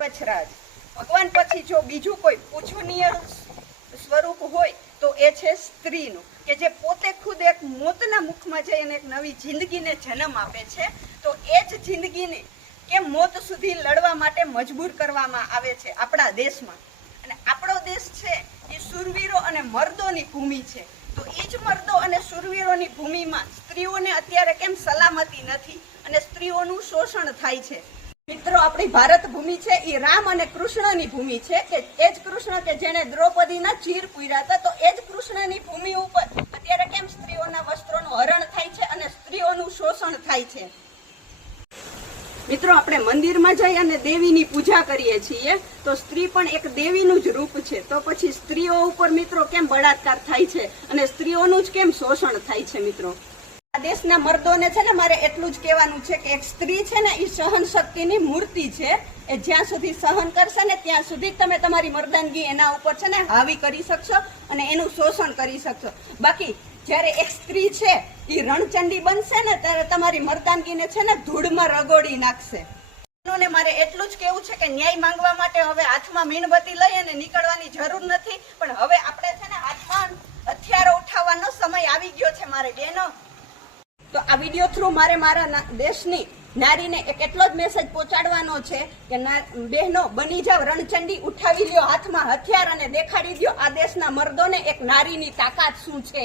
પછરાજ ભગવાન પછી જો બીજું કોઈ પૂછનીય સ્વરૂપ હોય તો એ છે સ્ત્રીનું, કે જે પોતે ખુદ એક મોતના મુખમાં જઈને એક નવી જિંદગીને જન્મ આપે છે. તો એ જ જિંદગીને કે મોત સુધી લડવા માટે મજબૂર કરવામાં આવે છે આપણા દેશમાં. અને આપણો દેશ છે એ શૂરવીરો અને મર્દોની ભૂમિ છે. તો એ જ મર્દો અને શૂરવીરોની ભૂમિમાં સ્ત્રીઓને અત્યારે કેમ સલામતી નથી અને સ્ત્રીઓનું શોષણ થાય છે. મિત્રો, આપણી ભારત ભૂમિ છે એ રામ અને કૃષ્ણની ભૂમિ છે, કે એ જ કૃષ્ણ કે જેને દ્રૌપદીના ચીર પૂર્યા હતા. તો એ જ કૃષ્ણની ભૂમિ ઉપર અત્યારે કેમ સ્ત્રીઓના વસ્ત્રોનું હરણ થાય છે અને સ્ત્રીઓનું શોષણ થાય છે. મિત્રો, આપણે મંદિરમાં જઈ અને દેવીની પૂજા કરીએ છીએ, તો સ્ત્રી પણ એક દેવીનું જ રૂપ છે. તો પછી સ્ત્રીઓ ઉપર મિત્રો કેમ બળાત્કાર થાય છે અને સ્ત્રીઓનું જ કેમ શોષણ થાય છે. મિત્રો, આ દેશના મર્દોને છે ને મારે એટલું જ કહેવાનું છે કે એક સ્ત્રી છે ને એ સહન શક્તિની મૂર્તિ છે. એ જ્યાં સુધી સહન કરશે ને ત્યાં સુધી તમે તમારી મર્દાનગી એના ઉપર છે ને હાવી કરી શકશો અને એનું શોષણ કરી શકશો. બાકી જ્યારે એક સ્ત્રી છે એ રણચંડી બનશે ને ત્યારે તમારી મર્દાનગીને છે ને ધૂળમાં રગોડી નાખશે. મારે એટલું જ કેવું છે કે ન્યાય માંગવા માટે હવે હાથમાં મીણબત્તી લઈ અને નીકળવાની જરૂર નથી, પણ હવે આપણે છે ને હાથમાં હથિયારો ઉઠાવવાનો સમય આવી ગયો છે મારે બહેનો. તો આ વિડીયો થ્રુ મારે મારા દેશની નારીને એક એટલો જ મેસેજ પહોંચાડવાનો છે કે બહેનો, બની જાવ રણચંડી, ઉઠાવી લ્યો હાથમાં હથિયાર અને દેખાડી દો આ દેશના મર્દોને એક નારીની તાકાત શું છે.